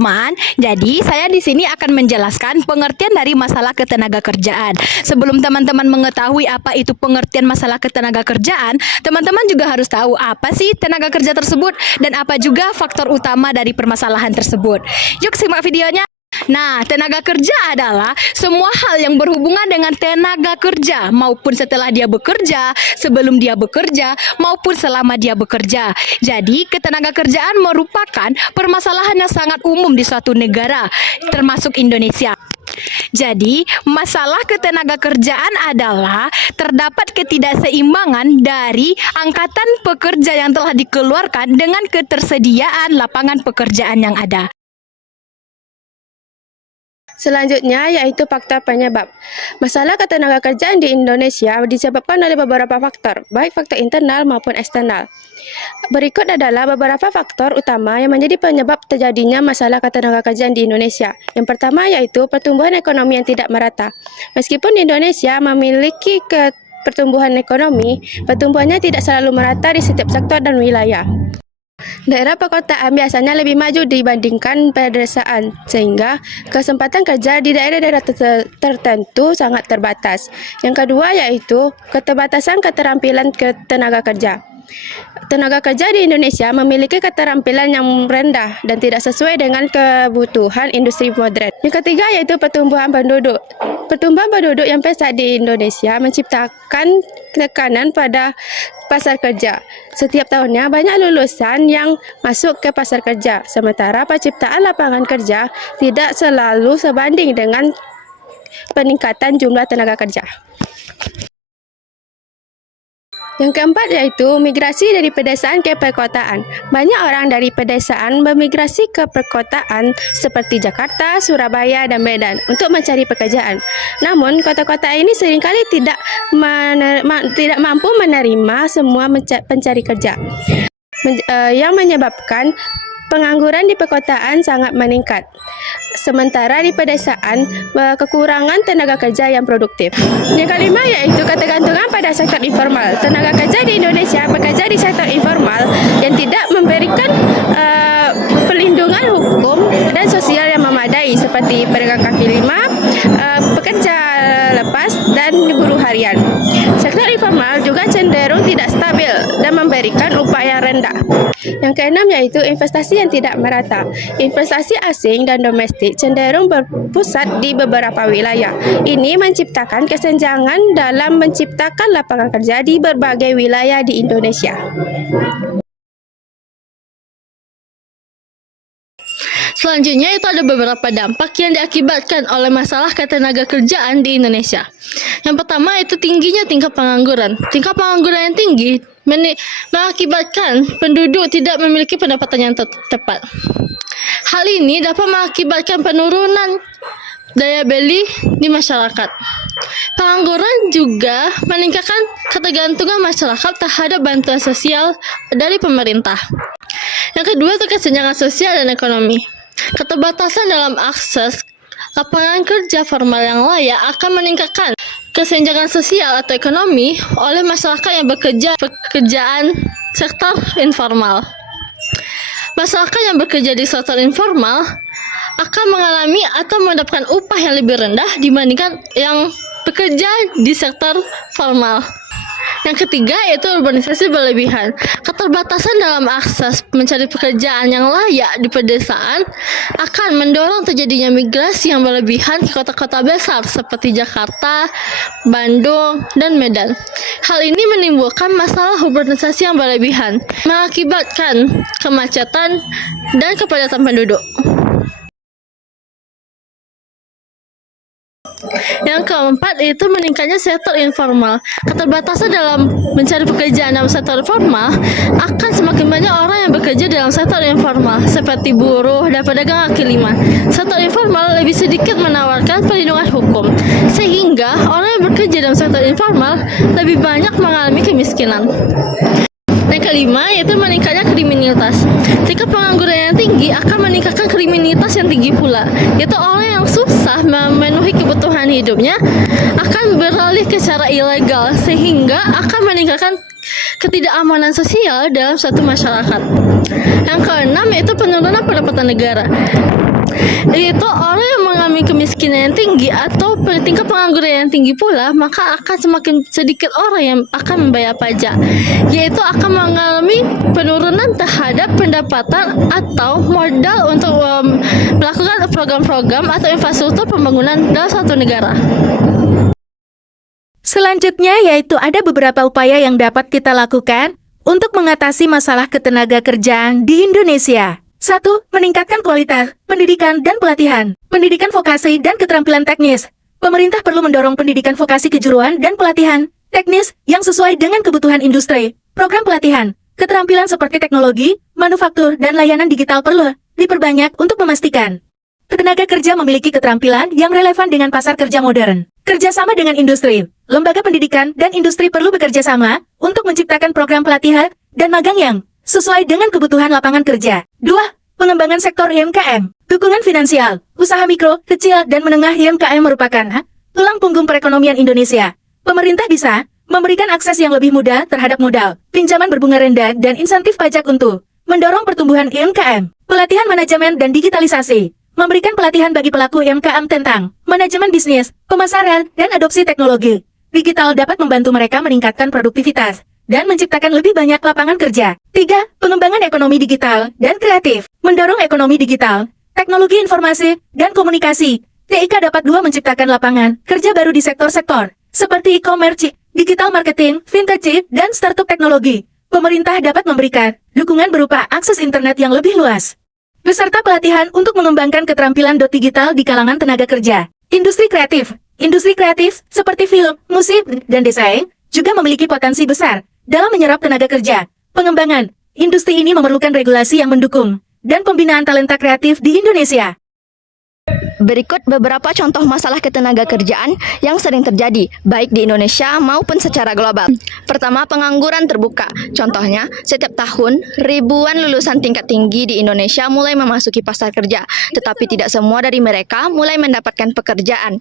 teman-teman. Jadi saya di sini akan menjelaskan pengertian dari masalah ketenagakerjaan. Sebelum teman-teman mengetahui apa itu pengertian masalah ketenagakerjaan, teman-teman juga harus tahu apa sih tenaga kerja tersebut dan apa juga faktor utama dari permasalahan tersebut. Yuk simak videonya. Nah, tenaga kerja adalah semua hal yang berhubungan dengan tenaga kerja, maupun setelah dia bekerja, sebelum dia bekerja, maupun selama dia bekerja. Jadi, ketenagakerjaan merupakan permasalahan yang sangat umum di suatu negara, termasuk Indonesia. Jadi, masalah ketenagakerjaan adalah terdapat ketidakseimbangan dari angkatan pekerja yang telah dikeluarkan dengan ketersediaan lapangan pekerjaan yang ada. Selanjutnya yaitu faktor penyebab. Masalah ketenagakerjaan di Indonesia disebabkan oleh beberapa faktor, baik faktor internal maupun eksternal. Berikut adalah beberapa faktor utama yang menjadi penyebab terjadinya masalah ketenagakerjaan di Indonesia. Yang pertama yaitu pertumbuhan ekonomi yang tidak merata. Meskipun Indonesia memiliki pertumbuhan ekonomi, pertumbuhannya tidak selalu merata di setiap sektor dan wilayah. Daerah perkotaan biasanya lebih maju dibandingkan pedesaan, sehingga kesempatan kerja di daerah-daerah tertentu sangat terbatas. Yang kedua yaitu keterbatasan keterampilan tenaga kerja. Tenaga kerja di Indonesia memiliki keterampilan yang rendah dan tidak sesuai dengan kebutuhan industri modern. Yang ketiga yaitu pertumbuhan penduduk. Pertumbuhan penduduk yang pesat di Indonesia menciptakan tekanan pada pasar kerja. Setiap tahunnya banyak lulusan yang masuk ke pasar kerja, sementara penciptaan lapangan kerja tidak selalu sebanding dengan peningkatan jumlah tenaga kerja. Yang keempat yaitu migrasi dari pedesaan ke perkotaan. Banyak orang dari pedesaan bermigrasi ke perkotaan seperti Jakarta, Surabaya, dan Medan untuk mencari pekerjaan. Namun, kota-kota ini seringkali tidak mampu menerima semua pencari kerja, yang menyebabkan pengangguran di perkotaan sangat meningkat. Sementara di pedesaan, kekurangan tenaga kerja yang produktif. Yang kelima yaitu ketergantungan pada sektor informal. Tenaga kerja di Indonesia bekerja di sektor informal yang tidak memberikan perlindungan hukum dan sosial yang memadai seperti pedagang kaki lima, pekerja lepas, dan buruh harian. Sektor informal juga cenderung tidak stabil dan memberikan upah yang rendah. Yang keenam yaitu investasi yang tidak merata. Investasi asing dan domestik cenderung berpusat di beberapa wilayah. Ini menciptakan kesenjangan dalam menciptakan lapangan kerja di berbagai wilayah di Indonesia. Selanjutnya itu ada beberapa dampak yang diakibatkan oleh masalah ketenagakerjaan di Indonesia. Yang pertama itu tingginya tingkat pengangguran. Tingkat pengangguran yang tinggi mengakibatkan penduduk tidak memiliki pendapatan yang tepat. Hal ini dapat mengakibatkan penurunan daya beli di masyarakat. Pengangguran juga meningkatkan ketergantungan masyarakat terhadap bantuan sosial dari pemerintah. Yang kedua itu kesenjangan sosial dan ekonomi. Keterbatasan dalam akses lapangan kerja formal yang layak akan meningkatkan kesenjangan sosial atau ekonomi oleh masyarakat yang bekerja pekerjaan sektor informal. Masyarakat yang bekerja di sektor informal akan mengalami atau mendapatkan upah yang lebih rendah dibandingkan yang bekerja di sektor formal. Yang ketiga yaitu urbanisasi berlebihan. Keterbatasan dalam akses mencari pekerjaan yang layak di pedesaan akan mendorong terjadinya migrasi yang berlebihan ke kota-kota besar seperti Jakarta, Bandung, dan Medan. Hal ini menimbulkan masalah urbanisasi yang berlebihan, mengakibatkan kemacetan dan kepadatan penduduk. Yang keempat itu meningkatnya sektor informal. Keterbatasan dalam mencari pekerjaan dalam sektor informal akan semakin banyak orang yang bekerja dalam sektor informal seperti buruh dan pedagang kaki lima. Sektor informal lebih sedikit menawarkan perlindungan hukum, sehingga orang yang bekerja dalam sektor informal lebih banyak mengalami kemiskinan. Yang kelima yaitu meningkatnya kriminalitas. Tingkat pengangguran yang tinggi akan meningkatkan kriminalitas yang tinggi pula, yaitu orang yang susah memenuhi kebutuhan hidupnya akan beralih ke cara ilegal, sehingga akan meningkatkan ketidakamanan sosial dalam suatu masyarakat. Yang keenam yaitu penurunan pendapatan negara. Yaitu orang yang mengalami kemiskinan yang tinggi atau tingkat pengangguran yang tinggi pula, maka akan semakin sedikit orang yang akan membayar pajak, yaitu akan mengalami penurunan terhadap pendapatan atau modal untuk melakukan program-program atau infrastruktur pembangunan dalam suatu negara. Selanjutnya yaitu ada beberapa upaya yang dapat kita lakukan untuk mengatasi masalah ketenagakerjaan di Indonesia. 1. Meningkatkan kualitas pendidikan dan pelatihan. Pendidikan vokasi dan keterampilan teknis. Pemerintah perlu mendorong pendidikan vokasi kejuruan dan pelatihan teknis yang sesuai dengan kebutuhan industri. Program pelatihan, keterampilan seperti teknologi, manufaktur, dan layanan digital perlu diperbanyak untuk memastikan tenaga kerja memiliki keterampilan yang relevan dengan pasar kerja modern. Kerjasama dengan industri, lembaga pendidikan, dan industri perlu bekerja sama untuk menciptakan program pelatihan dan magang yang sesuai dengan kebutuhan lapangan kerja. 2. Pengembangan sektor UMKM. Dukungan finansial, usaha mikro, kecil, dan menengah UMKM merupakan tulang punggung perekonomian Indonesia. Pemerintah bisa memberikan akses yang lebih mudah terhadap modal, pinjaman berbunga rendah, dan insentif pajak untuk mendorong pertumbuhan UMKM. Pelatihan manajemen dan digitalisasi. Memberikan pelatihan bagi pelaku UMKM tentang manajemen bisnis, pemasaran, dan adopsi teknologi digital dapat membantu mereka meningkatkan produktivitas dan menciptakan lebih banyak lapangan kerja. 3. Pengembangan ekonomi digital dan kreatif. Mendorong ekonomi digital, teknologi informasi, dan komunikasi. TIK dapat menciptakan lapangan kerja baru di sektor-sektor seperti e-commerce, digital marketing, fintech, dan startup teknologi. Pemerintah dapat memberikan dukungan berupa akses internet yang lebih luas, beserta pelatihan untuk mengembangkan keterampilan digital di kalangan tenaga kerja. Industri kreatif. Industri kreatif seperti film, musik, dan desain juga memiliki potensi besar dalam menyerap tenaga kerja. Pengembangan industri ini memerlukan regulasi yang mendukung dan pembinaan talenta kreatif di Indonesia. Berikut beberapa contoh masalah ketenaga kerjaan yang sering terjadi, baik di Indonesia maupun secara global. Pertama, pengangguran terbuka. Contohnya, setiap tahun ribuan lulusan tingkat tinggi di Indonesia mulai memasuki pasar kerja, tetapi tidak semua dari mereka mulai mendapatkan pekerjaan.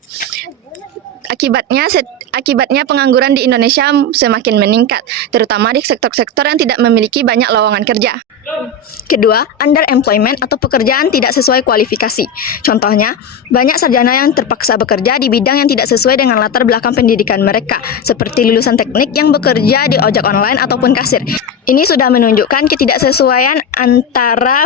Akibatnya pengangguran di Indonesia semakin meningkat, terutama di sektor-sektor yang tidak memiliki banyak lowongan kerja. Kedua, underemployment atau pekerjaan tidak sesuai kualifikasi. Contohnya, banyak sarjana yang terpaksa bekerja di bidang yang tidak sesuai dengan latar belakang pendidikan mereka, seperti lulusan teknik yang bekerja di ojek online ataupun kasir. Ini sudah menunjukkan ketidaksesuaian antara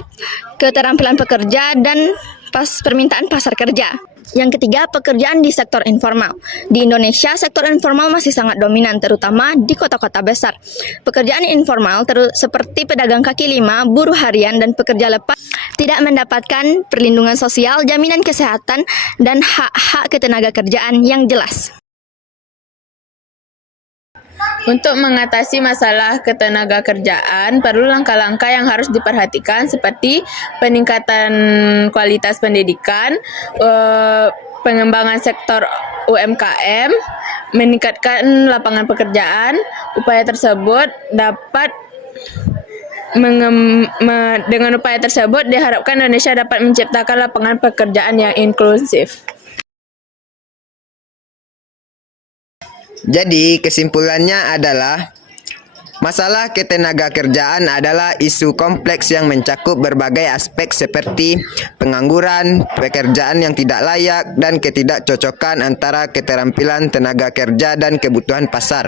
keterampilan pekerja dan permintaan pasar kerja. Yang ketiga, pekerjaan di sektor informal. Di Indonesia, sektor informal masih sangat dominan, terutama di kota-kota besar. Pekerjaan informal seperti pedagang kaki lima, buruh harian, dan pekerja lepas tidak mendapatkan perlindungan sosial, jaminan kesehatan, dan hak-hak ketenaga kerjaan yang jelas. Untuk mengatasi masalah ketenaga kerjaan, perlu langkah-langkah yang harus diperhatikan seperti peningkatan kualitas pendidikan, pengembangan sektor UMKM, meningkatkan lapangan pekerjaan. Upaya tersebut dengan upaya tersebut diharapkan Indonesia dapat menciptakan lapangan pekerjaan yang inklusif. Jadi kesimpulannya adalah masalah ketenaga kerjaan adalah isu kompleks yang mencakup berbagai aspek seperti pengangguran, pekerjaan yang tidak layak, dan ketidakcocokan antara keterampilan tenaga kerja dan kebutuhan pasar.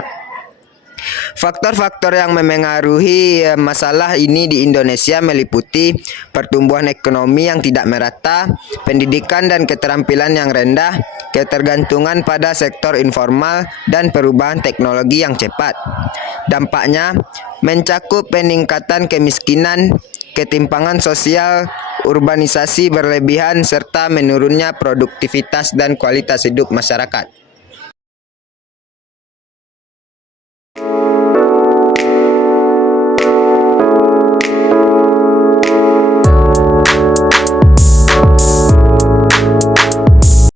Faktor-faktor yang memengaruhi masalah ini di Indonesia meliputi pertumbuhan ekonomi yang tidak merata, pendidikan dan keterampilan yang rendah, ketergantungan pada sektor informal, dan perubahan teknologi yang cepat. Dampaknya mencakup peningkatan kemiskinan, ketimpangan sosial, urbanisasi berlebihan, serta menurunnya produktivitas dan kualitas hidup masyarakat.